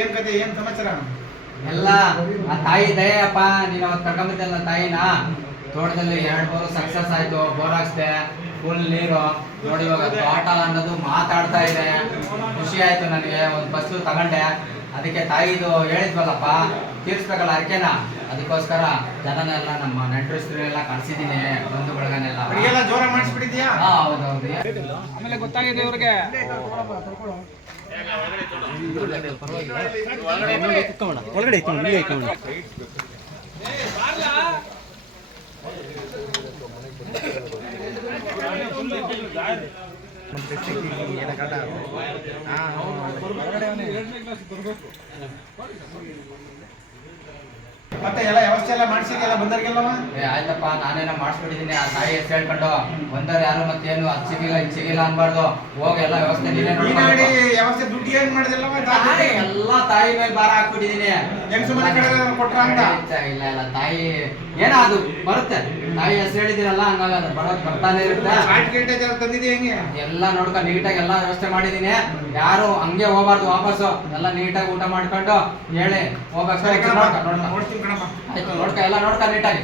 ಏನ್ ಕತೆ ಏನ್ ಸಮಾಚಾರ? ಎಲ್ಲ ಆ ತಾಯಿ ದಯಪ್ಪ ನೀನು ಅವತ್ತು ಕರ್ಕೊಂಬತ್ತಿಲ್ಲ ತಾಯಿನ? ತೋಟದಲ್ಲಿ ಎರಡು ಬೋರ್ ಸಕ್ಸಸ್ ಆಯ್ತು ಬೋರ್ ಹಾಕ್ಸ್ದೆ ಫುಲ್ ನೀರು. ನೋಡಿ ಇವಾಗ ತೋಟ ಅನ್ನೋದು ಮಾತಾಡ್ತಾ ಇದೆ. ಖುಷಿ ಆಯ್ತು ನನಗೆ ಒಂದು ಫಸ್ಲು ತಗೊಂಡೆ. ಅದಕ್ಕೆ ತಾಯಿದು ಹೇಳಿದ್ವಲ್ಲಪ್ಪ ತೀರ್ಸ್ಬೇಕಲ್ಲ ಅರ್ಕೆನ ಅದಕ್ಕೋಸ್ಕರ ಜನನೆಲ್ಲ ನಮ್ಮ ನೆಂಟರಿಸ್ತ್ರೆಲ್ಲ ಕಳ್ಸಿದ್ದೀನಿ ಬಂಧು ಬಳಗನೆಲ್ಲ. ಜೋರ ಮಾಡಿಸ್ಬಿಟ್ಟಿದ್ಯಾ ಹಾ ಹೌದೌದು. ಆಮೇಲೆ ಗೊತ್ತಾಗಿದೆ ಇವ್ರಿಗೆ. ಒಳಗಡೆ ಇಟ್ಕೊಂಡು. ಮತ್ತೆ ಎಲ್ಲ ವ್ಯವಸ್ಥೆ ಎಲ್ಲ ಮಾಡಿಸಿದ್ಯಲ್ಲ ಬಂದವ್ರಿಗೆಲ್ಲವ? ಏ ಆಯ್ತಪ್ಪ ನಾನೇನ ಮಾಡಿಸ್ಬಿಟ್ಟಿದ್ದೀನಿ ಆ ತಾಯಿ ಹೆಸರು ಹೇಳ್ಕೊಂಡು ಬಂದವ್ರು ಯಾರು ಮತ್ತೇನು ಅದು ಸಿಗಿಲ್ಲ ಇದು ಸಿಗಿಲ್ಲ ಅನ್ಬಾರ್ದು. ಹೋಗಿ ಎಲ್ಲ ವ್ಯವಸ್ಥೆ ನೀನೇ ನೀನಾಡಿ ನೋಡ್ಕೊಂಡು ವ್ಯವಸ್ಥೆ ದುಡ್ಡು ಏನ್ ಮಾಡಿದಿಲ್ಲವ ತಾಯಿ ಎಲ್ಲ ತಾಯಿ ಮೇಲೆ ಭಾರ ಹಾಕ್ಬಿಟ್ಟಿದೀನಿ. ಹೆಂಗ್ಸು ಮನೆ ಕಡೆ ಕೊಟ್ರ ಅಂತ? ಇಲ್ಲ ಇಲ್ಲ. ತಾಯಿ ಏನ ಅದು? ಬರುತ್ತೆ. ತಾಯಿ ಹೆಸರು ಹೇಳಿದಿರಲ್ಲ ಹಂಗಾಗಿ ಅದು ಬರೋದು ಬರ್ತಾನೆ ಇರುತ್ತೆ. ಆಟ್ ಗಂಟೆ ತಂದಿದ್ಯಾ ಹೆಂಗೆ? ಎಲ್ಲ ನೋಡ್ಕೊಂಡು ನೀಟಾಗಿ ಎಲ್ಲ ವ್ಯವಸ್ಥೆ ಮಾಡಿದೀನಿ. ಯಾರು ಹಂಗೆ ಹೋಗ್ಬಾರ್ದು ವಾಪಸ್ಸು. ಎಲ್ಲ ನೀಟಾಗಿ ಊಟ ಮಾಡ್ಕೊಂಡು ಹೇಳಿ. ಹೋಗ್ಬೇಕು ಸರಿ ನೋಡ್ಕೊ ನೋಡ್ಕೊ. ನೋಡ್ತೀನಿ ಕಣಪ್ಪ ಆಯ್ತು ನೋಡ್ಕ ಎಲ್ಲ ನೋಡ್ಕ ನೀಟಾಗಿ